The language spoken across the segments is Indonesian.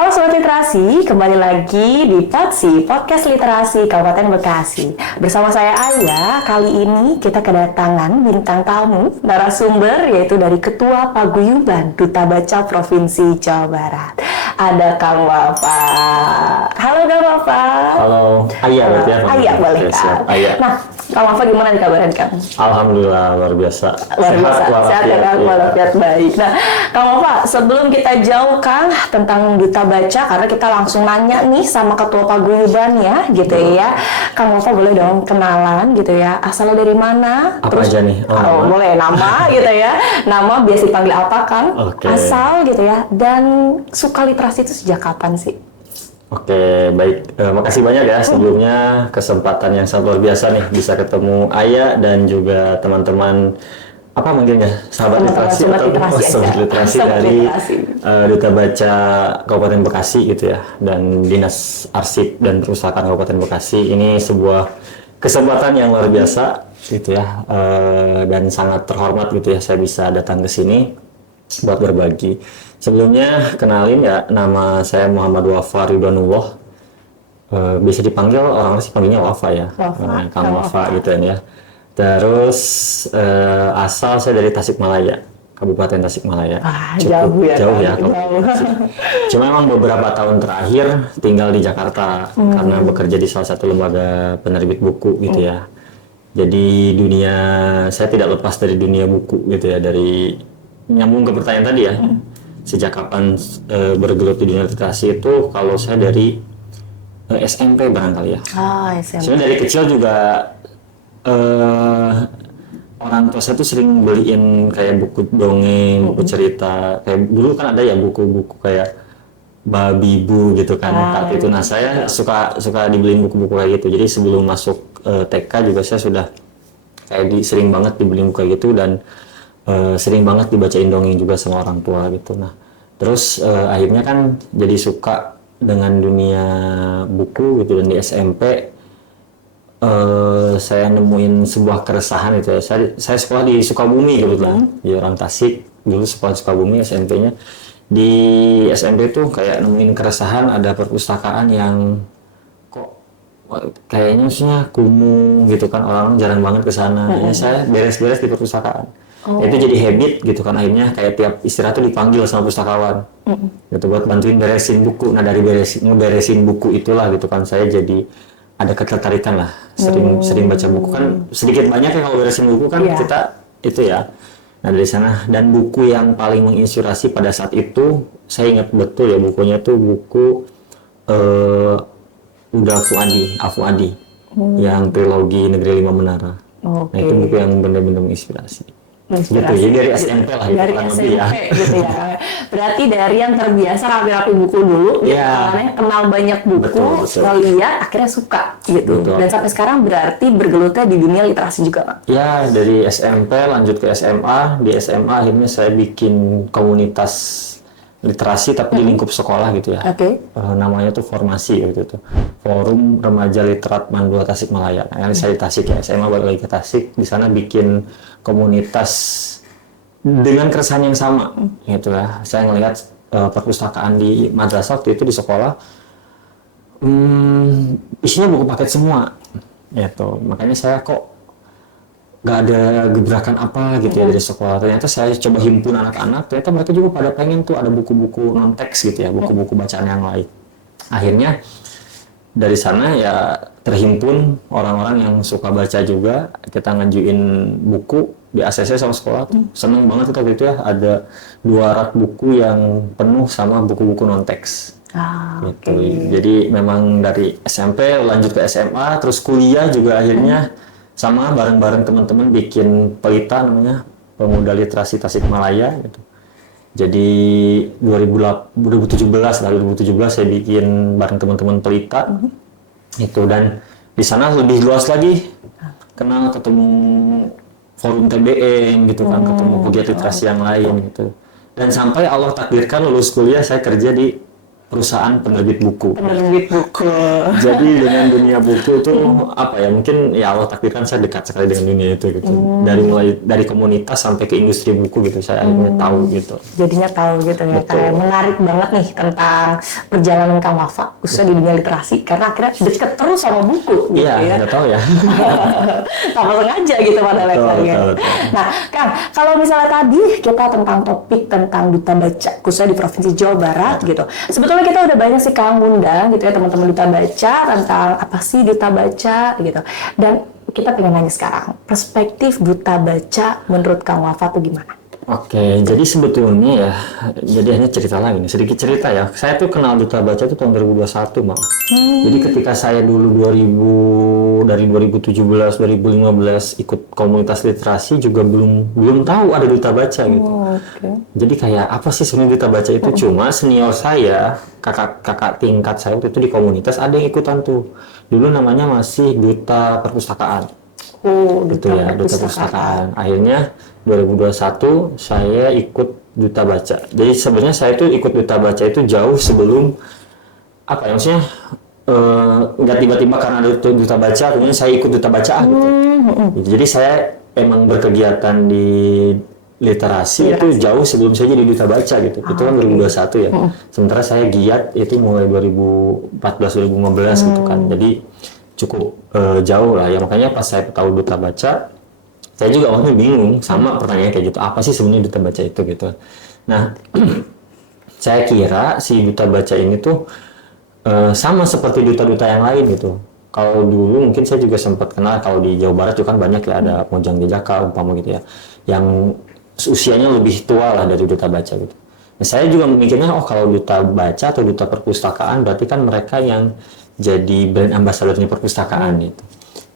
Halo Sobat Literasi, kembali lagi di PODSI, Podcast Literasi Kabupaten Bekasi. Bersama saya Aya, kali ini kita kedatangan bintang tamu, narasumber, yaitu dari Ketua Paguyuban Duta Baca Provinsi Jawa Barat. Ada Kang Wafa. Halo Kang Wafa. Halo, Aya berarti ya? Aya, boleh Kang. Aya. Nah, Kang Wafa gimana nih kabarnya Kang? Alhamdulillah, luar biasa. Luar biasa, sehat ya Kang, walafiat baik. Nah, Kang Wafa, sebelum kita jauh Kang tentang Duta Baca, karena kita langsung nanya nih sama Ketua Paguyuban ya, gitu ya. Kang Wafa boleh dong kenalan gitu ya, asalnya dari mana? Apa aja nih? Boleh nama gitu ya, nama biasa dipanggil apa Kang? Oke. Asal gitu ya, dan suka literasi itu sejak kapan sih? Oke, baik. Makasih banyak ya sebelumnya kesempatan yang sangat luar biasa nih bisa ketemu Aya dan juga teman-teman apa manggilnya sahabat literasi atau sobat literasi dari Duta Baca Kabupaten Bekasi gitu ya, dan Dinas Arsip dan Perpustakaan Kabupaten Bekasi. Ini sebuah kesempatan yang luar biasa gitu ya, dan sangat terhormat gitu ya saya bisa datang ke sini buat berbagi. Sebelumnya kenalin ya, nama saya Muhammad Wafa Ridwanullah. Bisa dipanggil orang sih panggilnya Wafa ya, Kang Wafa gitu ya. Terus asal saya dari Tasikmalaya, Kabupaten Tasikmalaya. Jauh ya. Jauh ya. Cuma memang beberapa tahun terakhir tinggal di Jakarta karena bekerja di salah satu lembaga penerbit buku gitu ya. Jadi dunia saya tidak lepas dari dunia buku gitu ya, dari nyambung ke pertanyaan tadi ya. Sejak kapan bergelut di dunia literasi itu, kalau saya dari SMP barangkali ya. SMP. Sebenarnya dari kecil juga orang tua saya tuh sering beliin kayak buku dongeng, buku cerita. Kayak dulu kan ada ya buku-buku kayak Babi Bu gitu kan. Saat itu nah saya suka dibeliin buku-buku kayak gitu. Jadi sebelum masuk TK juga saya sudah kayak sering banget dibeliin buku kayak gitu, dan sering banget dibacain dongeng juga sama orang tua gitu. Nah, terus akhirnya kan jadi suka dengan dunia buku gitu, dan di SMP saya nemuin sebuah keresahan itu ya. Saya sekolah di Sukabumi gitu lah, di orang Tasik dulu, sekolah di Sukabumi SMP-nya. Di SMP tuh kayak nemuin keresahan, ada perpustakaan yang kok kayaknya maksudnya kumuh gitu kan, orang jarang banget ke sana. Akhirnya saya beres-beres di perpustakaan. Itu jadi habit gitu kan, akhirnya kayak tiap istirahat tuh dipanggil sama pustakawan gitu buat bantuin beresin buku. Nah, dari ngeberesin buku itulah gitu kan saya jadi ada ketertarikan lah, sering baca buku kan, sedikit banyak ya kalau beresin buku kan kita itu ya. Nah, dari sana, dan buku yang paling menginspirasi pada saat itu saya ingat betul ya, bukunya tuh buku Uda Fuadi yang trilogi Negeri Lima Menara. Nah, itu buku yang benar-benar menginspirasi. Gitu, jadi dari SMP lah dari SMP ya. Gitu ya. Berarti dari yang terbiasa rapi-rapi buku dulu, kenal banyak buku, lihat akhirnya suka gitu. Betul. Dan sampai sekarang berarti bergelutnya di dunia literasi juga, Pak? Ya, dari SMP lanjut ke SMA. Di SMA akhirnya saya bikin komunitas literasi tapi di lingkup sekolah gitu ya. Namanya tuh Formasi gitu tuh. Forum Remaja Literat Mandua Tasikmalaya. Nah, yang saya di Tasik ya, SMA balik lagi ke Tasik. Di sana bikin komunitas dengan keresahan yang sama gitu ya. Saya ngelihat perpustakaan di madrasah waktu itu di sekolah isinya buku paket semua gitu. Makanya saya kok nggak ada gebrakan apa gitu ya dari sekolah. Ternyata saya coba himpun anak-anak, ternyata mereka juga pada pengen tuh ada buku-buku non-teks gitu ya, buku-buku bacaan yang lain. Akhirnya dari sana ya terhimpun orang-orang yang suka baca juga. Kita ngajuin buku di ACC sama sekolah tuh. Seneng banget waktu itu ya, ada 2 rak buku yang penuh sama buku-buku non-teks. Gitu. Jadi memang dari SMP lanjut ke SMA, terus kuliah juga akhirnya sama bareng-bareng teman-teman bikin pelita namanya Pemuda Literasi Tasikmalaya gitu. Jadi 2017 saya bikin bareng teman-teman pelita itu, dan di sana lebih luas lagi, ketemu forum TBM gitu kan, ketemu pegiat literasi yang lain gitu. Dan sampai Allah takdirkan lulus kuliah saya kerja di perusahaan penerbit buku. Penerbit buku. Jadi dengan dunia buku itu apa ya, mungkin ya Allah takdirkan saya dekat sekali dengan dunia itu gitu. Dari komunitas sampai ke industri buku gitu saya akhirnya tahu gitu. Jadinya tahu gitu ya. Kayak menarik banget nih tentang perjalanan Kang Wafa khususnya di dunia literasi karena akhirnya deket terus sama buku gitu Iya, ya. nggak tahu ya. Tanpa sengaja gitu pada levelnya. Nah, Kang, kalau misalnya tadi kita tentang topik tentang duta baca khususnya di Provinsi Jawa Barat gitu. Sebetulnya kita udah banyak sih Kang ngundang gitu ya teman-teman duta baca tentang apa sih duta baca gitu. Dan kita pengen nanya sekarang, perspektif duta baca menurut Kang Wafa tuh gimana? Oke, jadi sebetulnya ya, jadi hanya cerita lagi nih, sedikit cerita ya. Saya tuh kenal duta baca tuh tahun 2021 malah. Jadi ketika saya dulu dari 2017, 2015 ikut komunitas literasi juga belum tahu ada duta baca gitu. Jadi kayak apa sih sebenarnya duta baca itu? Cuma senior saya, kakak tingkat saya waktu itu di komunitas ada yang ikutan tuh. Dulu namanya masih duta perpustakaan. Gitu ya, duta perpustakaan. Akhirnya 2021 saya ikut duta baca. Jadi sebenarnya saya tuh ikut duta baca itu jauh sebelum apa ya, maksudnya nggak tiba-tiba karena ada duta baca kemudian saya ikut duta baca gitu. Jadi saya emang berkegiatan di literasi itu jauh sebelum saya jadi duta baca gitu. Itu kan 2021 ya. Sementara saya giat itu mulai 2014 2015 gitu kan. Jadi cukup jauh lah ya, makanya pas saya tahu duta baca saya juga awalnya bingung sama pertanyaan kayak gitu, apa sih sebenarnya duta baca itu gitu. Nah saya kira si duta baca ini tuh sama seperti duta-duta yang lain gitu. Kalau dulu mungkin saya juga sempat kenal, kalau di Jawa Barat juga kan banyak ya, ada Mojang Jejaka umpama gitu ya, yang usianya lebih tua lah dari duta baca gitu. Nah, saya juga mikirnya kalau duta baca atau duta perpustakaan berarti kan mereka yang jadi brand ambassador-nya perpustakaan gitu.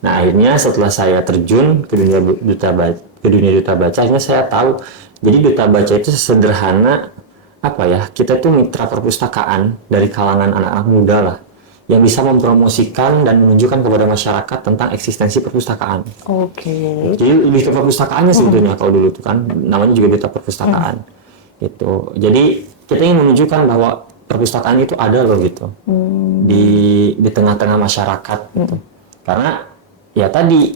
Nah akhirnya setelah saya terjun ke dunia duta baca, akhirnya saya tahu jadi duta baca itu sederhana apa ya, kita tuh mitra perpustakaan dari kalangan anak-anak muda lah yang bisa mempromosikan dan menunjukkan kepada masyarakat tentang eksistensi perpustakaan. Jadi lebih ke perpustakaannya sebetulnya kalau dulu tuh kan namanya juga duta perpustakaan gitu. Jadi kita ingin menunjukkan bahwa perpustakaan itu ada loh gitu di tengah-tengah masyarakat gitu. Karena ya tadi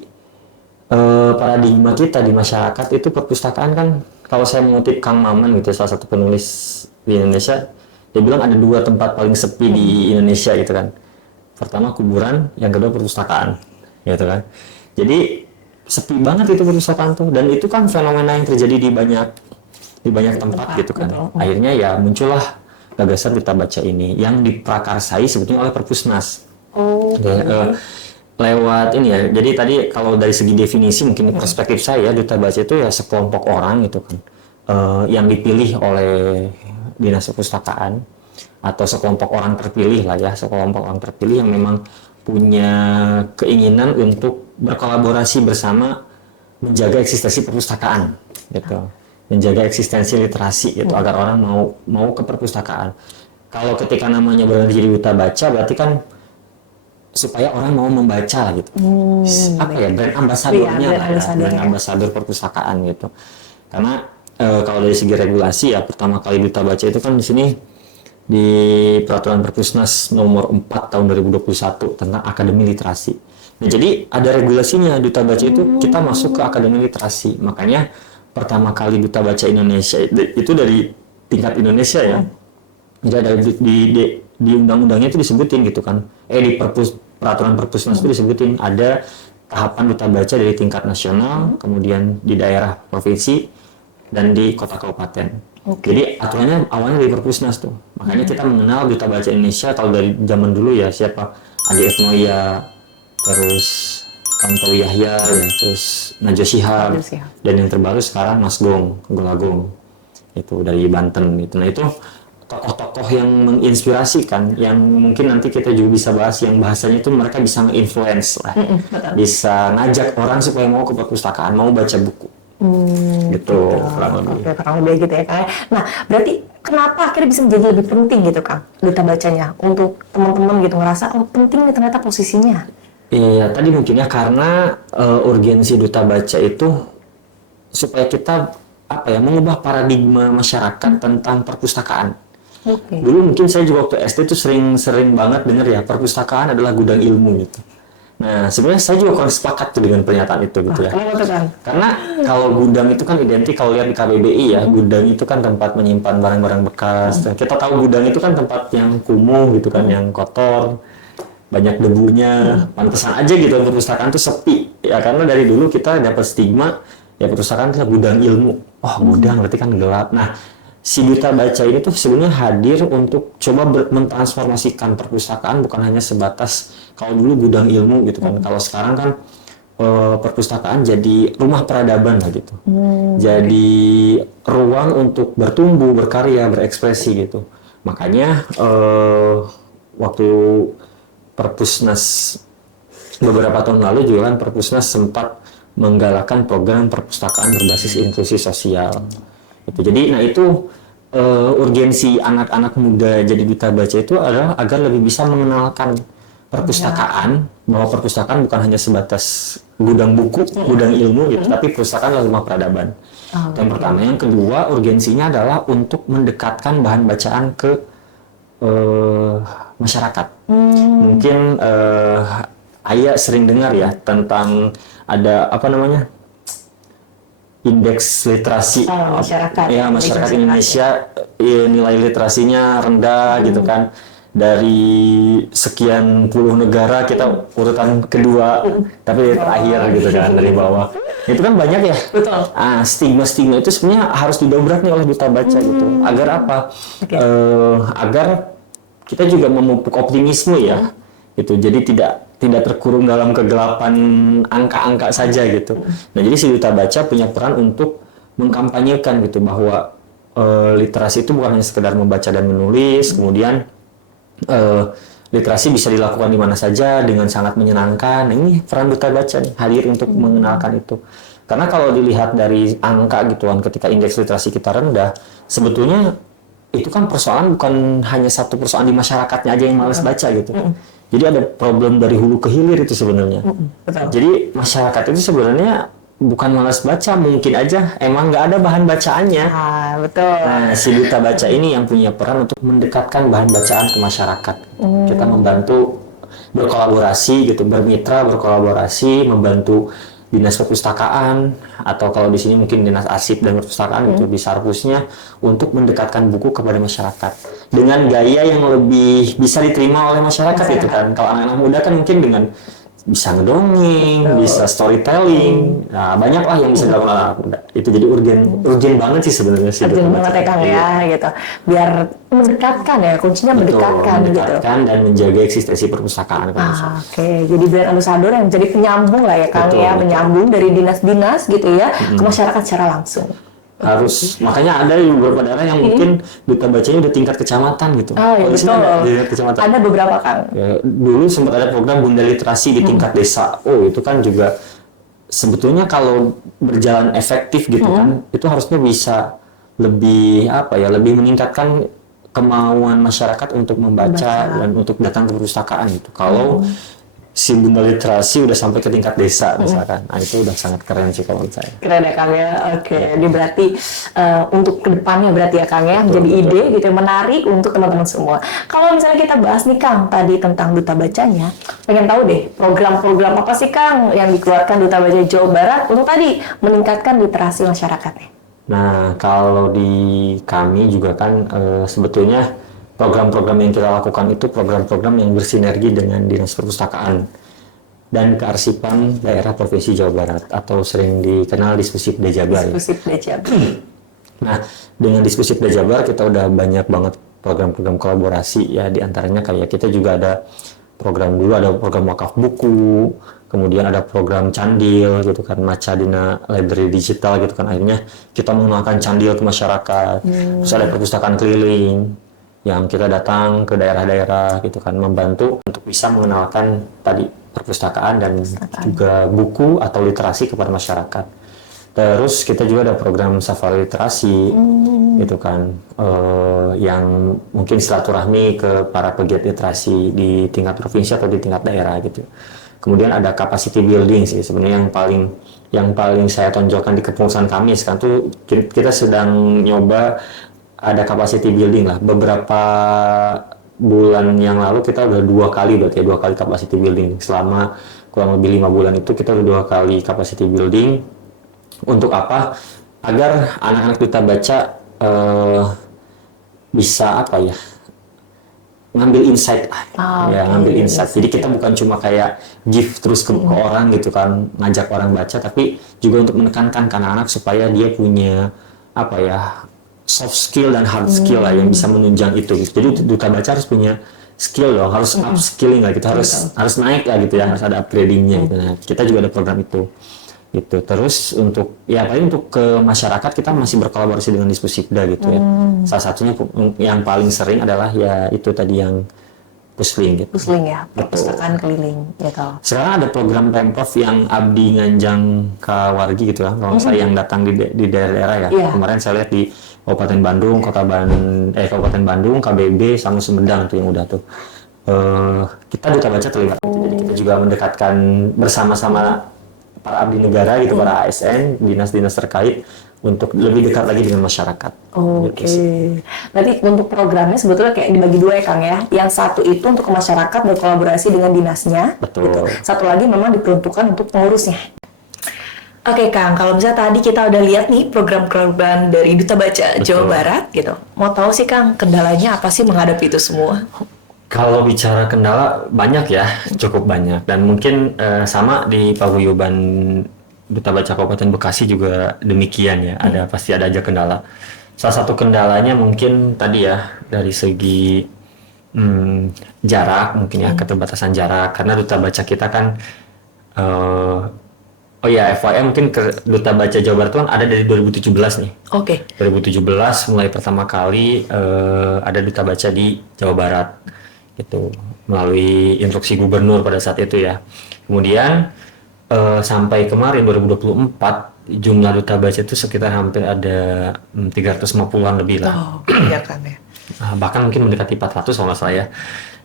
paradigma kita di masyarakat itu perpustakaan kan, kalau saya mengutip Kang Maman gitu, salah satu penulis di Indonesia, dia bilang ada dua tempat paling sepi di Indonesia gitu kan. Pertama kuburan, yang kedua perpustakaan gitu kan. Jadi sepi banget itu perpustakaan tuh, dan itu kan fenomena yang terjadi di banyak tempat gitu kan. Akhirnya ya muncullah gagasan duta baca ini yang diprakarsai sebetulnya oleh Perpusnas. Lewat ini ya, jadi tadi kalau dari segi definisi mungkin perspektif saya, duta baca itu ya sekelompok orang gitu kan, yang dipilih oleh dinas perpustakaan atau sekelompok orang terpilih lah ya, sekelompok orang terpilih yang memang punya keinginan untuk berkolaborasi bersama menjaga eksistensi perpustakaan gitu, menjaga eksistensi literasi gitu, agar orang mau ke perpustakaan. Kalau ketika namanya berarti jadi duta baca berarti kan supaya orang mau membaca lah gitu. Apa ya, brand ambasadornya lah ya, brand ambasador perpustakaan gitu. Karena kalau dari segi regulasi ya, pertama kali duta baca itu kan di sini di peraturan Perpusnas nomor 4 tahun 2021 tentang akademi literasi. Nah, jadi ada regulasinya, duta baca itu kita masuk ke akademi literasi. Makanya pertama kali duta baca Indonesia itu dari tingkat Indonesia ya. Jadi ada di undang-undangnya itu disebutin gitu kan. Di peraturan Perpusnas itu disebutin ada tahapan duta baca dari tingkat nasional, kemudian di daerah provinsi dan di kota kabupaten. Jadi aturannya awalnya dari Perpusnas tuh. Makanya kita mengenal duta baca Indonesia kalau dari zaman dulu ya, siapa? Adi F. Noya, terus Tantowi Yahya, ya, terus Najwa Shihab, dan yang terbaru sekarang Mas Gong Agung itu dari Banten gitu. Nah itu tokoh-tokoh yang menginspirasi kan, yang mungkin nanti kita juga bisa bahas, yang bahasanya itu mereka bisa nge-influence lah, bisa ngajak orang supaya mau ke perpustakaan, mau baca buku. Gitu kurang lebih gitu ya Kang. Nah berarti kenapa akhirnya bisa menjadi lebih penting gitu Kang duta bacanya untuk teman-teman gitu, ngerasa penting nih ternyata posisinya? Iya, tadi mungkin ya karena urgensi duta baca itu supaya kita mengubah paradigma masyarakat tentang perpustakaan. Oke. Dulu mungkin saya juga waktu SD tuh sering banget denger ya, perpustakaan adalah gudang ilmu gitu. Nah, sebenarnya saya juga kurang sepakat tuh dengan pernyataan itu gitu ya. Kenapa tuh Kang? Karena kalau gudang itu kan identik, kalau lihat di KBBI ya, gudang itu kan tempat menyimpan barang-barang bekas. Dan kita tahu gudang itu kan tempat yang kumuh gitu kan, yang kotor, banyak debunya. Pantesan aja gitu perpustakaan tuh sepi. Ya karena dari dulu kita dapat stigma ya perpustakaan itu gudang ilmu. Oh, gudang berarti kan gelap. Nah, si Duta Baca ini tuh sebenarnya hadir untuk coba mentransformasikan perpustakaan bukan hanya sebatas kalau dulu gudang ilmu gitu kan. Kalau sekarang kan perpustakaan jadi rumah peradaban lah gitu. Jadi ruang untuk bertumbuh, berkarya, berekspresi gitu. Makanya waktu Perpusnas beberapa tahun lalu juga kan Perpusnas sempat menggalakkan program perpustakaan berbasis inklusi sosial. Gitu. Jadi, nah itu urgensi anak-anak muda jadi duta baca itu adalah agar lebih bisa mengenalkan perpustakaan, bahwa perpustakaan bukan hanya sebatas gudang buku, gudang ilmu gitu, tapi perpustakaan adalah rumah peradaban. Yang pertama, yang kedua urgensinya adalah untuk mendekatkan bahan bacaan ke masyarakat. Mungkin Aya sering dengar ya tentang ada apa namanya? Indeks literasi masyarakat. Ya, masyarakat Indonesia nilai literasinya rendah gitu kan. Dari sekian puluh negara kita urutan kedua, tapi terakhir gitu kan dari bawah. Itu kan banyak ya. Betul. Stigma-stigma itu sebenarnya harus didobrak nih oleh duta baca gitu. Agar apa? Agar kita juga memupuk optimisme ya. Gitu. Jadi tidak terkurung dalam kegelapan angka-angka saja gitu. Nah, jadi si duta baca punya peran untuk mengkampanyekan gitu bahwa literasi itu bukan hanya sekedar membaca dan menulis, kemudian literasi bisa dilakukan di mana saja dengan sangat menyenangkan. Nah, ini peran duta baca nih, hadir untuk mengenalkan itu. Karena kalau dilihat dari angka gitu kan, ketika indeks literasi kita rendah, sebetulnya itu kan persoalan bukan hanya satu persoalan di masyarakatnya aja yang malas baca gitu. Jadi ada problem dari hulu ke hilir itu sebenarnya. Jadi masyarakat itu sebenarnya bukan malas baca, mungkin aja emang nggak ada bahan bacaannya. Betul. Nah, si duta baca ini yang punya peran untuk mendekatkan bahan bacaan ke masyarakat. Kita membantu berkolaborasi gitu, berkolaborasi, membantu dinas perpustakaan atau kalau di sini mungkin dinas arsip dan perpustakaan gitu di Sarpusnya untuk mendekatkan buku kepada masyarakat dengan gaya yang lebih bisa diterima oleh masyarakat gitu kan. Kalau anak-anak muda kan mungkin dengan bisa ngedongeng, bisa storytelling, nah banyak lah yang bisa dilakukan anak muda. Itu jadi urgen banget sih sebenarnya sih. Urgen banget ya Kang ya gitu. Biar mendekatkan ya, kuncinya mendekatkan gitu. Dan menjaga eksistensi perpustakaan. Oke, jadi brand ambassador yang jadi penyambung lah ya Kang ya, menyambung dari dinas-dinas gitu ya ke masyarakat secara langsung. Harus, makanya ada beberapa daerah yang mungkin duta bacanya udah tingkat kecamatan gitu. Betul. Ada beberapa Kang. Ya, dulu sempat ada program Bunda Literasi di tingkat desa. Itu kan juga sebetulnya kalau berjalan efektif gitu kan, itu harusnya bisa lebih lebih meningkatkan kemauan masyarakat untuk membaca dan untuk datang ke perpustakaan gitu. Kalau si Bunda Literasi udah sampai ke tingkat desa misalkan, nah itu udah sangat keren sih kalau menurut saya. Keren ya Kang ya. Oke, ini berarti untuk kedepannya berarti ya Kang ya, menjadi ide gitu yang menarik untuk teman-teman semua. Kalau misalnya kita bahas nih Kang tadi tentang duta bacanya, pengen tahu deh program-program apa sih Kang yang dikeluarkan Duta Baca Jawa Barat untuk tadi meningkatkan literasi masyarakatnya? Nah, kalau di kami juga kan sebetulnya program-program yang kita lakukan itu program-program yang bersinergi dengan Dinas Perpustakaan dan Kearsipan Daerah Provinsi Jawa Barat atau sering dikenal Dispusipda Jabar. Nah, dengan Dispusipda Jabar kita udah banyak banget program-program kolaborasi ya, diantaranya kayak kita juga ada program dulu ada program wakaf buku, kemudian ada program candil gitu kan, Macadina Library Digital gitu kan, akhirnya kita mengenalkan candil ke masyarakat. Terus ada perpustakaan keliling yang kita datang ke daerah-daerah gitu kan, membantu untuk bisa mengenalkan tadi perpustakaan dan juga buku atau literasi kepada masyarakat. Terus kita juga ada program safari literasi gitu kan, yang mungkin silaturahmi ke para pegiat literasi di tingkat provinsi atau di tingkat daerah gitu. Kemudian ada capacity building sih sebenarnya yang paling saya tonjolkan di kepengurusan kami sekarang tuh kita sedang nyoba ada capacity building lah. Beberapa bulan yang lalu kita udah 2 kali berarti ya, 2 kali capacity building. Selama kurang lebih 5 bulan itu kita udah 2 kali capacity building. Untuk apa? Agar anak-anak Duta Baca bisa apa ya? Ngambil insight ngambil insight. Jadi kita bukan cuma kayak give terus ke orang gitu kan, ngajak orang baca, tapi juga untuk menekankan ke anak-anak supaya dia punya apa ya, soft skill dan hard skill lah yang bisa menunjang itu. Jadi Duta Baca harus punya skill dong, harus upskilling lah, kita harus naik lah gitu ya, harus ada upgradingnya gitu. Nah, kita juga ada program itu gitu. Terus untuk paling untuk ke masyarakat kita masih berkolaborasi dengan Dispusibda gitu ya. Salah satunya yang paling sering adalah ya itu tadi yang Pusling gitu. Pusling ya, perpustakaan keliling gitu. Sekarang ada program Pemprov yang Abdi Nganjang Kawargi gitu kan, kalau saya yang datang di daerah-daerah ya. Kemarin saya lihat di Kabupaten Bandung, Kabupaten Bandung, KBB, sama Sumedang tuh yang udah tuh. Kita Duta Baca terlibat. Jadi kita juga mendekatkan bersama-sama para abdi negara gitu, para ASN, dinas-dinas terkait untuk lebih dekat lagi dengan masyarakat. Oke. Berarti untuk programnya sebetulnya kayak dibagi dua ya Kang ya. Yang satu itu untuk ke masyarakat berkolaborasi dengan dinasnya. Betul. Gitu. Satu lagi memang diperuntukkan untuk pengurusnya. Oke Kang, kalau misalnya tadi kita udah lihat nih program-program dari Duta Baca Jawa Barat gitu. Mau tahu sih Kang, kendalanya apa sih menghadapi itu semua? Kalau bicara kendala banyak ya, cukup banyak, dan mungkin sama di paguyuban Duta Baca Kabupaten Bekasi juga demikian ya, pasti ada aja kendala. Salah satu kendalanya mungkin tadi ya dari segi jarak mungkin ya, keterbatasan jarak, karena Duta Baca kita kan FYI mungkin Duta Baca Jawa Barat kan ada dari 2017 nih. Oke. 2017 mulai pertama kali ada Duta Baca di Jawa Barat. Itu melalui instruksi gubernur pada saat itu ya. Kemudian sampai kemarin 2024 jumlah Duta Baca itu sekitar hampir ada 350-an lebih lah. Iya kan ya. Bahkan mungkin mendekati 400 kalau nggak salah ya.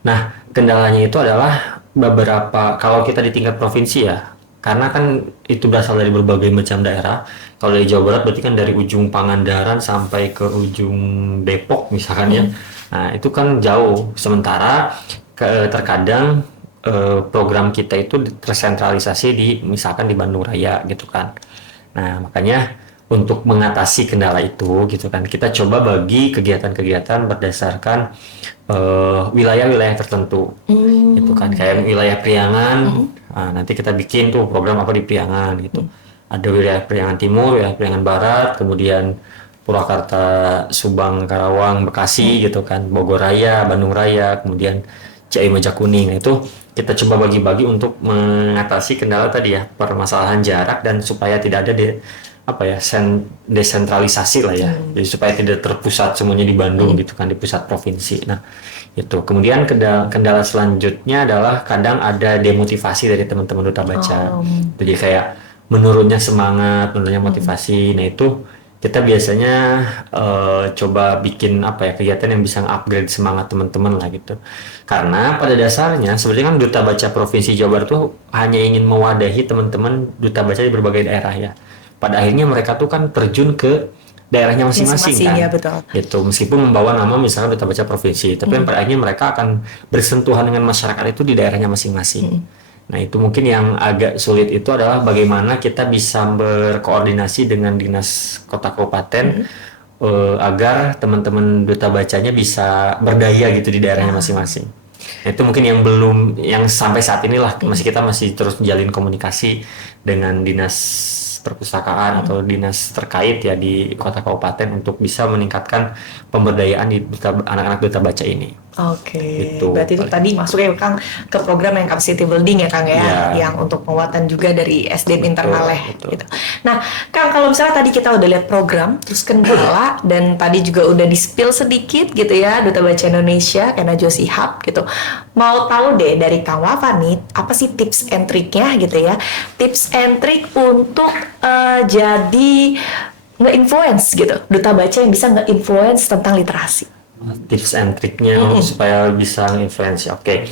Nah, kendalanya itu adalah beberapa, kalau kita di tingkat provinsi ya, karena kan itu berasal dari berbagai macam daerah. Kalau dari Jawa Barat berarti kan dari ujung Pangandaran sampai ke ujung Depok misalkan ya. Nah, itu kan jauh. Sementara terkadang program kita itu tersentralisasi misalkan di Bandung Raya gitu kan. Nah, makanya untuk mengatasi kendala itu gitu kan, kita coba bagi kegiatan-kegiatan berdasarkan wilayah-wilayah tertentu. Gitu kan. Kayak wilayah Priangan, nanti kita bikin tuh program apa di Priangan gitu. Ada wilayah Priangan Timur, wilayah Priangan Barat, kemudian Purwakarta, Subang, Karawang, Bekasi gitu kan, Bogor Raya, Bandung Raya, kemudian CI Majakuning. Nah, itu kita coba bagi-bagi untuk mengatasi kendala tadi ya, permasalahan jarak, dan supaya tidak ada desentralisasi lah ya. Jadi supaya tidak terpusat semuanya di Bandung gitu kan, di pusat provinsi. Nah, itu. Kemudian kendala selanjutnya adalah kadang ada demotivasi dari teman-teman Duta Baca. Jadi kayak menurunnya semangat, menurunnya motivasi. Nah, itu kita biasanya coba bikin kegiatan yang bisa upgrade semangat teman-teman lah gitu. Karena pada dasarnya sebenarnya kan Duta Baca Provinsi Jawa Barat tuh hanya ingin mewadahi teman-teman Duta Baca di berbagai daerah ya. Pada akhirnya mereka tuh kan terjun ke daerahnya masing-masing kan. Ya, betul. Gitu, meskipun membawa nama misalnya Duta Baca Provinsi, tapi pada akhirnya mereka akan bersentuhan dengan masyarakat itu di daerahnya masing-masing. Nah, itu mungkin yang agak sulit itu adalah bagaimana kita bisa berkoordinasi dengan dinas kota kabupaten agar teman-teman Duta Bacanya bisa berdaya gitu di daerahnya masing-masing. Nah, itu mungkin yang sampai saat inilah kita masih terus menjalin komunikasi dengan dinas perpustakaan atau dinas terkait ya di kota kabupaten untuk bisa meningkatkan pemberdayaan di anak-anak Duta Baca ini. Oke, berarti itu tadi masuknya Kang ke program yang capacity building ya Kang ya, yang untuk penguatan juga dari SDM internal gitu. Nah, Kang, kalau misalnya tadi kita udah lihat program, terus kendala dan tadi juga udah di-spill sedikit gitu ya Duta Baca Indonesia karena Josi Hub gitu. Mau tahu deh dari Kang Wafa nih, apa sih tips and triknya gitu ya? Tips and trik untuk jadi nge-influence gitu, Duta Baca yang bisa nge-influence tentang literasi. Tips and triknya supaya bisa nge-influence. Oke.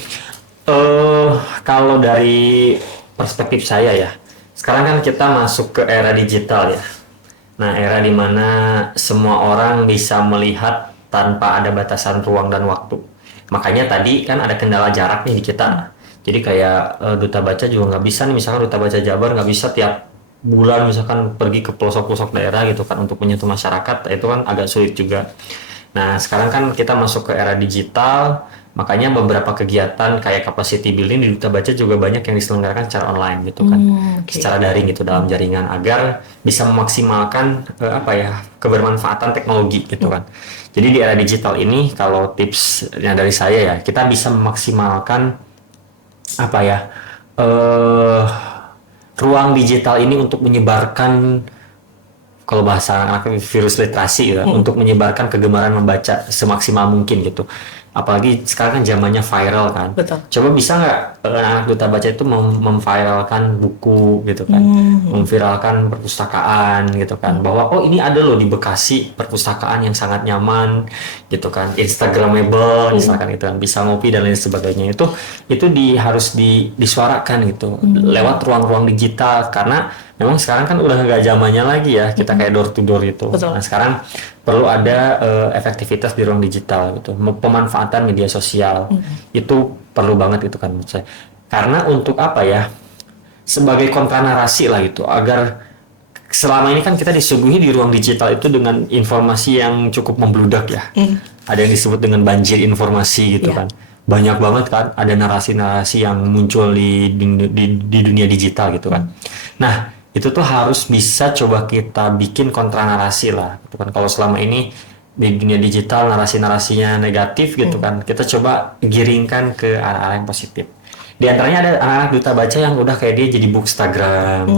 Kalau dari perspektif saya ya, sekarang kan kita masuk ke era digital ya. Nah, era di mana semua orang bisa melihat tanpa ada batasan ruang dan waktu. Makanya tadi kan ada kendala jarak nih di kita. Jadi kayak Duta Baca juga nggak bisa nih, misalkan Duta Baca Jabar nggak bisa tiap bulan misalkan pergi ke pelosok-pelosok daerah gitu kan untuk menyentuh masyarakat, itu kan agak sulit juga. Nah, sekarang kan kita masuk ke era digital, makanya beberapa kegiatan kayak capacity building di Duta Baca juga banyak yang diselenggarakan secara online gitu kan, secara daring gitu dalam jaringan agar bisa memaksimalkan kebermanfaatan teknologi gitu kan. Jadi di era digital ini kalau tipsnya dari saya ya, kita bisa memaksimalkan ruang digital ini untuk menyebarkan, kalau bahasa anak virus literasi ya, untuk menyebarkan kegemaran membaca semaksimal mungkin gitu. Apalagi sekarang kan zamannya viral kan. Betul. Coba bisa nggak anak Duta Baca itu memviralkan buku gitu kan, memviralkan perpustakaan gitu kan, bahwa oh ini ada loh di Bekasi perpustakaan yang sangat nyaman gitu kan, Instagramable misalkan gitu kan, bisa ngopi dan lain sebagainya. Itu harus disuarakan gitu lewat ruang-ruang digital, karena memang sekarang kan udah nggak zamannya lagi ya kita kayak door to door gitu. Betul. Nah sekarang perlu ada efektivitas di ruang digital gitu, pemanfaatan media sosial itu perlu banget itu kan menurut saya. Karena untuk sebagai kontra narasi lah gitu, agar selama ini kan kita disuguhi di ruang digital itu dengan informasi yang cukup membludak ya. Ada yang disebut dengan banjir informasi gitu kan. Banyak banget kan ada narasi-narasi yang muncul di dunia digital gitu kan. Nah itu tuh harus bisa coba kita bikin kontra narasi lah gitu kan. Kalau selama ini di dunia digital narasi-narasinya negatif gitu kan, kita coba giringkan ke arah-arah yang positif. Di antaranya ada anak-anak Duta Baca yang udah kayak dia jadi bookstagram,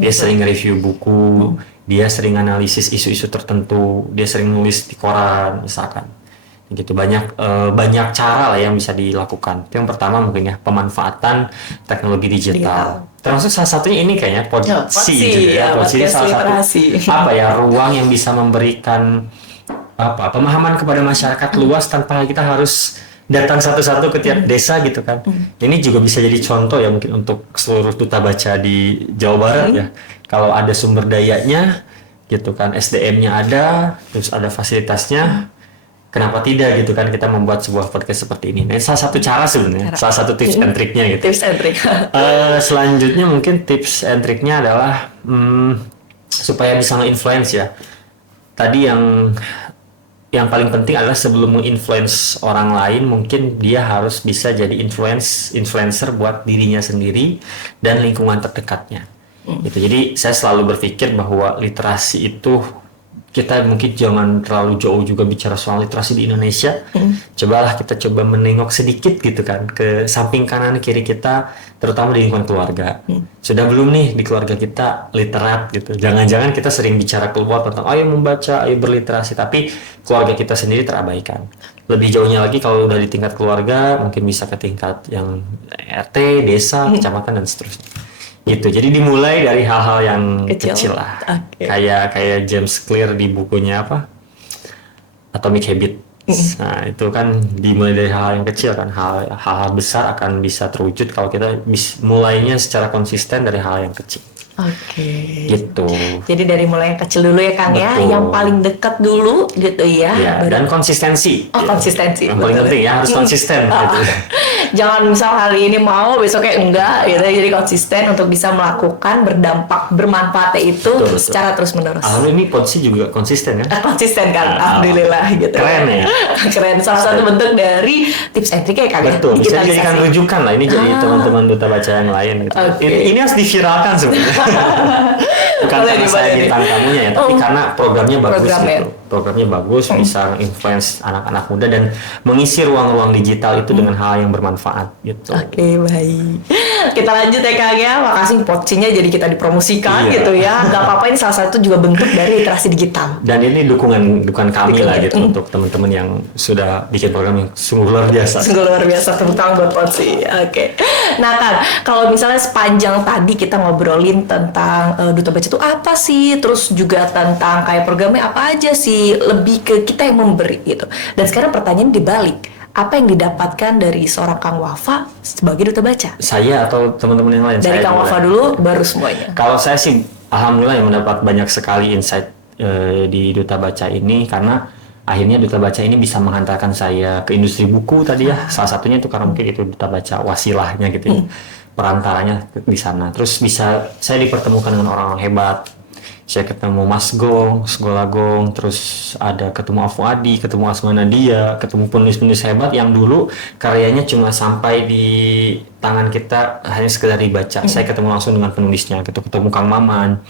dia sering review buku, dia sering analisis isu-isu tertentu, dia sering nulis di koran misalkan gitu. Banyak cara lah yang bisa dilakukan. Itu yang pertama mungkin ya, pemanfaatan teknologi digital. Termasuk salah satunya ini kayaknya Podsi salah satu ruang yang bisa memberikan pemahaman kepada masyarakat luas tanpa kita harus datang satu-satu ke tiap desa gitu kan. Ini juga bisa jadi contoh ya mungkin untuk seluruh Duta Baca di Jawa Barat ya. Kalau ada sumber dayanya gitu kan, SDM-nya ada, terus ada fasilitasnya, kenapa tidak gitu kan kita membuat sebuah podcast seperti ini. Nah, salah satu cara sebenarnya, salah satu tips and triknya gitu. Tips and trik. Selanjutnya mungkin tips and triknya adalah supaya bisa nge-influence ya. Tadi yang paling penting adalah sebelum menginfluence orang lain, mungkin dia harus bisa jadi influencer buat dirinya sendiri dan lingkungan terdekatnya. Gitu. Jadi saya selalu berpikir bahwa literasi itu, kita mungkin jangan terlalu jauh juga bicara soal literasi di Indonesia. Cobalah kita coba menengok sedikit gitu kan ke samping kanan kiri kita, terutama di lingkungan keluarga. Sudah belum nih di keluarga kita literat gitu. Jangan-jangan kita sering bicara keluar tentang ayo membaca, ayo berliterasi, tapi keluarga kita sendiri terabaikan. Lebih jauhnya lagi kalau udah di tingkat keluarga, mungkin bisa ke tingkat yang RT, desa, kecamatan dan seterusnya. Gitu. Jadi dimulai dari hal-hal yang kecil lah. Kayak James Clear di bukunya Atomic Habits. Nah, itu kan dimulai dari hal yang kecil kan. Hal-hal besar akan bisa terwujud kalau kita mulainya secara konsisten dari hal yang kecil. Gitu. Jadi dari mulai yang kecil dulu ya Kang. Ya, yang paling dekat dulu gitu ya. Dan konsistensi. Konsistensi. Yang paling penting ya, harus konsisten gitu. Jangan misal hari ini mau besoknya enggak gitu. Jadi konsisten untuk bisa melakukan berdampak bermanfaat itu secara terus menerus. Alhamdulillah ini Podsi juga konsisten kan? Konsisten kan, alhamdulillah gitu. Keren ya. Keren, salah satu bentuk dari tips and trick ya Kang. Betul, bisa dijadikan rujukan lah ini jadi teman-teman Duta Baca yang lain gitu. Ini harus diviralkan sebenarnya. Bukan karena saya bintang tamunya ya, tapi karena programnya bagus gitu. Programnya bagus, bisa influence anak-anak muda dan mengisi ruang-ruang digital itu dengan hal yang bermanfaat gitu. Baik. Kita lanjut ya Kang ya. Makasih Podsinya jadi kita dipromosikan gitu ya. Gak apa-apa, ini salah satu juga bentuk dari literasi digital. Dan ini dukungan kami lah gitu untuk teman-teman yang sudah bikin program yang sungguh luar biasa. Sungguh luar biasa, tepuk tangan buat Podsi. Nah Kang, kalau misalnya sepanjang tadi kita ngobrolin tentang Duta Baca itu apa sih, terus juga tentang kayak programnya apa aja sih, lebih ke kita yang memberi gitu. Dan sekarang pertanyaan dibalik, apa yang didapatkan dari seorang Kang Wafa sebagai Duta Baca? Saya atau teman-teman yang lain? Dari Kang Wafa dulu, baru semuanya. Kalau saya sih, alhamdulillah yang mendapat banyak sekali insight di Duta Baca ini karena akhirnya Duta Baca ini bisa menghantarkan saya ke industri buku tadi ya. Salah satunya itu karena mungkin itu Duta Baca wasilahnya gitu ya. Perantaranya di sana. Terus bisa saya dipertemukan dengan orang-orang hebat. Saya ketemu Mas Gong, Segola Gong, terus ada ketemu Afu Adi, ketemu Asma Nadia, ketemu penulis-penulis hebat yang dulu karyanya cuma sampai di tangan kita hanya sekedar dibaca. Saya ketemu langsung dengan penulisnya, ketemu Kang Maman,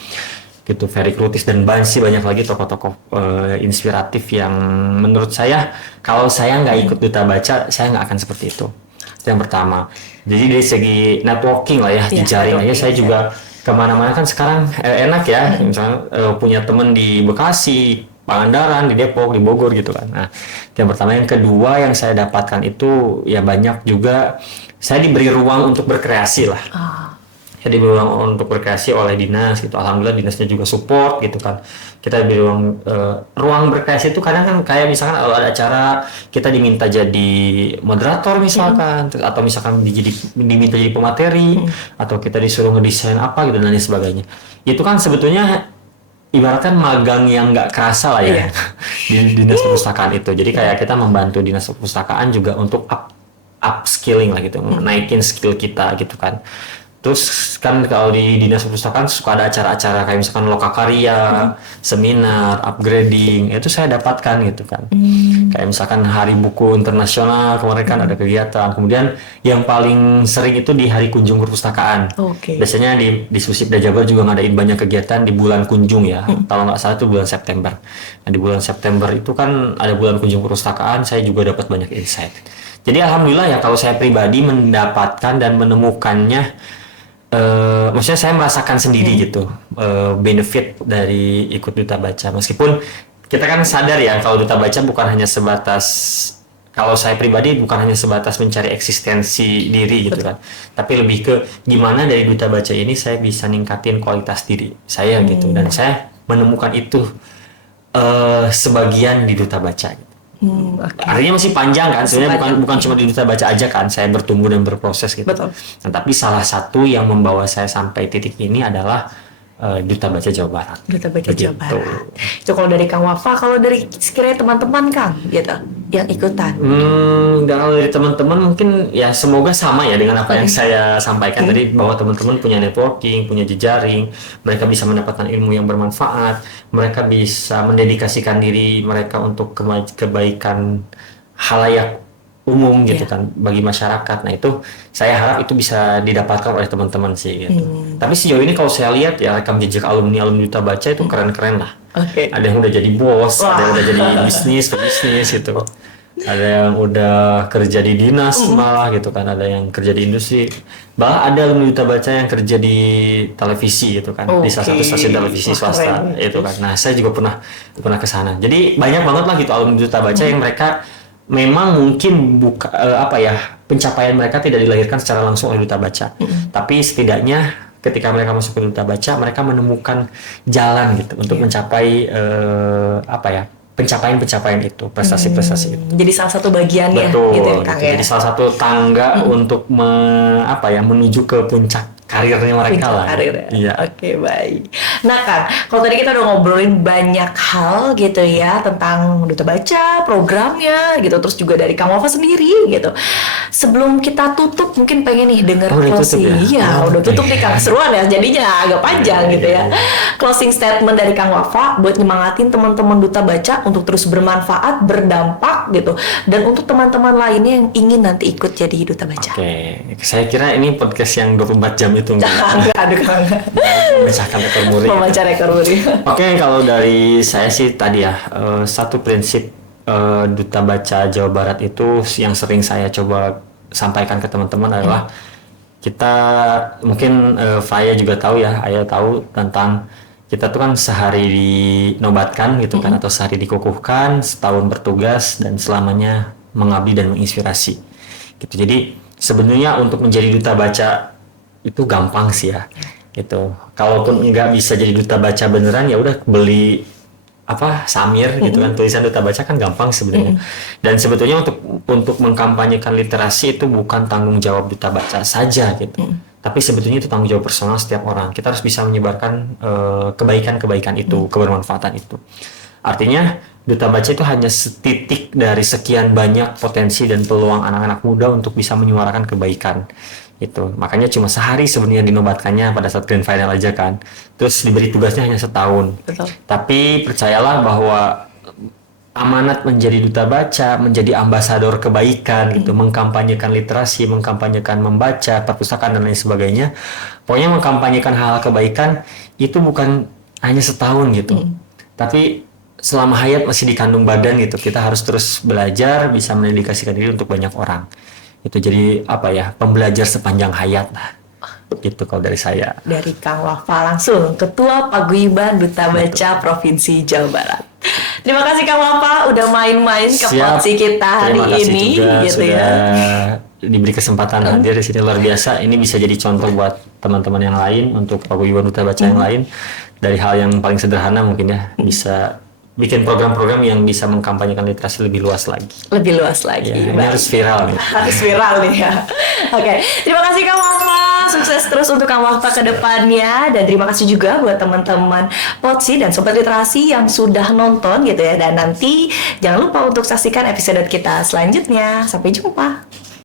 gitu, Ferry Krutis dan banyak lagi tokoh-tokoh inspiratif yang menurut saya kalau saya nggak ikut Duta Baca, saya nggak akan seperti itu. Itu yang pertama. Jadi dari segi networking lah ya, jejaring aja saya juga kemana-mana kan sekarang enak ya, misalnya punya temen di Bekasi, Pangandaran, di Depok, di Bogor gitu kan. Nah, yang pertama. Yang kedua yang saya dapatkan itu ya banyak juga saya diberi ruang untuk berkreasi lah. Saya diberi ruang untuk berkreasi oleh dinas gitu. Alhamdulillah dinasnya juga support gitu kan. Kita diberi ruang berkreasi itu kadang kan kayak misalkan kalau ada acara kita diminta jadi moderator misalkan, atau misalkan diminta jadi pemateri, atau kita disuruh ngedesain apa gitu dan lain sebagainya. Itu kan sebetulnya ibaratkan magang yang nggak kerasa lah ya di dinas perpustakaan itu. Jadi kayak kita membantu dinas perpustakaan juga untuk upskilling lah gitu, naikin skill kita gitu kan. Terus kan kalau di dinas perpustakaan suka ada acara-acara kayak misalkan lokakarya, seminar, upgrading, itu saya dapatkan gitu kan. Kayak misalkan Hari Buku Internasional kemarin kan ada kegiatan. Kemudian yang paling sering itu di Hari Kunjung Perpustakaan. Biasanya di Susipda Jabar juga ngadain banyak kegiatan di bulan kunjung ya. Kalau nggak salah itu bulan September. Nah di bulan September itu kan ada bulan kunjung perpustakaan, saya juga dapat banyak insight. Jadi alhamdulillah ya kalau saya pribadi mendapatkan dan menemukannya. Maksudnya saya merasakan sendiri gitu benefit dari ikut Duta Baca, meskipun kita kan sadar ya kalau Duta Baca bukan hanya sebatas, kalau saya pribadi bukan hanya sebatas mencari eksistensi diri gitu kan, tapi lebih ke gimana dari Duta Baca ini saya bisa ningkatin kualitas diri saya gitu, dan saya menemukan itu sebagian di Duta Baca gitu. Artinya masih panjang kan, sebenarnya bukan cuma di Duta Baca aja kan saya bertumbuh dan berproses gitu. Betul. Nah, tapi salah satu yang membawa saya sampai titik ini adalah Duta Baca Jawa Barat. Duta Baca Jawa Barat. Itu kalau dari Kang Wafa, kalau dari sekiranya teman-teman Kang gitu yang ikutan. Kalau dari teman-teman mungkin ya semoga sama ya dengan apa yang saya sampaikan tadi, bahwa teman-teman punya networking, punya jejaring, mereka bisa mendapatkan ilmu yang bermanfaat, mereka bisa mendedikasikan diri mereka untuk kebaikan halayak umum gitu kan, bagi masyarakat. Nah itu saya harap itu bisa didapatkan oleh teman-teman sih gitu. Tapi sejauh ini kalau saya lihat ya rekam jejak alumni Duta Baca itu keren-keren lah. Ada yang udah jadi bos, ada yang udah jadi bisnis gitu, ada yang udah kerja di dinas malah gitu kan, ada yang kerja di industri, bahkan ada alumni Duta Baca yang kerja di televisi gitu kan, di salah satu stasiun televisi swasta itu kan. Nah saya juga pernah ke sana. Jadi banyak banget lah gitu alumni Duta Baca yang mereka memang mungkin pencapaian mereka tidak dilahirkan secara langsung oleh Duta Baca, tapi setidaknya ketika mereka masuk ke Duta Baca, mereka menemukan jalan gitu untuk mencapai pencapaian itu, prestasi-prestasi itu. Jadi salah satu bagiannya. Betul, gitu ya, Kang, jadi salah satu tangga untuk menuju ke puncak karirnya mereka lah. Iya. Oke, baik. Nah Kang, kalau tadi kita udah ngobrolin banyak hal gitu ya tentang Duta Baca, programnya gitu, terus juga dari Kang Wafa sendiri gitu. Sebelum kita tutup, mungkin pengen nih denger closing. Iya, udah tutup nih Kang. Seruan ya, jadinya agak panjang gitu ya. Closing statement dari Kang Wafa buat nyemangatin teman-teman Duta Baca untuk terus bermanfaat, berdampak gitu, dan untuk teman-teman lainnya yang ingin nanti ikut jadi Duta Baca. Saya kira ini podcast yang 24 jam itu enggak. Memecahkan rekor muri. Membaca rekor muri. Kalau dari saya sih tadi ya, satu prinsip Duta Baca Jawa Barat itu yang sering saya coba sampaikan ke teman-teman adalah kita mungkin Faya juga tahu ya, Ayah tahu tentang kita tuh kan sehari dinobatkan gitu kan, atau sehari dikukuhkan, setahun bertugas, dan selamanya mengabdi dan menginspirasi gitu. Jadi sebenarnya untuk menjadi Duta Baca itu gampang sih ya gitu. Kalaupun nggak bisa jadi Duta Baca beneran, ya udah beli Samir gitu kan, tulisan Duta Baca kan gampang sebenarnya. Dan sebetulnya untuk mengkampanyekan literasi itu bukan tanggung jawab Duta Baca saja gitu, Tapi sebetulnya itu tanggung jawab personal setiap orang. Kita harus bisa menyebarkan kebaikan-kebaikan itu, kebermanfaatan itu. Artinya Duta Baca itu hanya setitik dari sekian banyak potensi dan peluang anak-anak muda untuk bisa menyuarakan kebaikan. Itu makanya cuma sehari sebenarnya dinobatkannya pada saat grand final aja kan. Terus diberi tugasnya hanya setahun. Betul. Tapi percayalah bahwa amanat menjadi duta baca, menjadi ambasador kebaikan gitu, mengkampanyekan literasi, mengkampanyekan membaca, perpustakaan dan lain sebagainya. Pokoknya mengkampanyekan hal-hal kebaikan itu bukan hanya setahun gitu. Tapi selama hayat masih di kandung badan gitu, kita harus terus belajar, bisa mendedikasikan diri untuk banyak orang. Itu jadi apa ya, pembelajar sepanjang hayat lah. Gitu kalau dari saya. Dari Kang Wafa langsung, Ketua Paguyuban Duta Baca Provinsi Jawa Barat. Terima kasih Kang Wafa udah main-main ke Potsi kita hari Terima kasih ini juga gitu sudah ya. diberi kesempatan hadir di sini, luar biasa. Ini bisa jadi contoh buat teman-teman yang lain, untuk paguyuban duta baca yang lain, dari hal yang paling sederhana mungkin ya, bisa bikin program-program yang bisa mengkampanyekan literasi lebih luas lagi. Lebih luas lagi. Ya, ini Baik. harus viral nih. Harus viral nih ya. Oke, terima kasih Kang Wafa. Sukses terus untuk Kang Wafa ke depannya. Dan terima kasih juga buat teman-teman Potsi dan Sobat Literasi yang sudah nonton gitu ya. Dan nanti jangan lupa untuk saksikan episode kita selanjutnya. Sampai jumpa.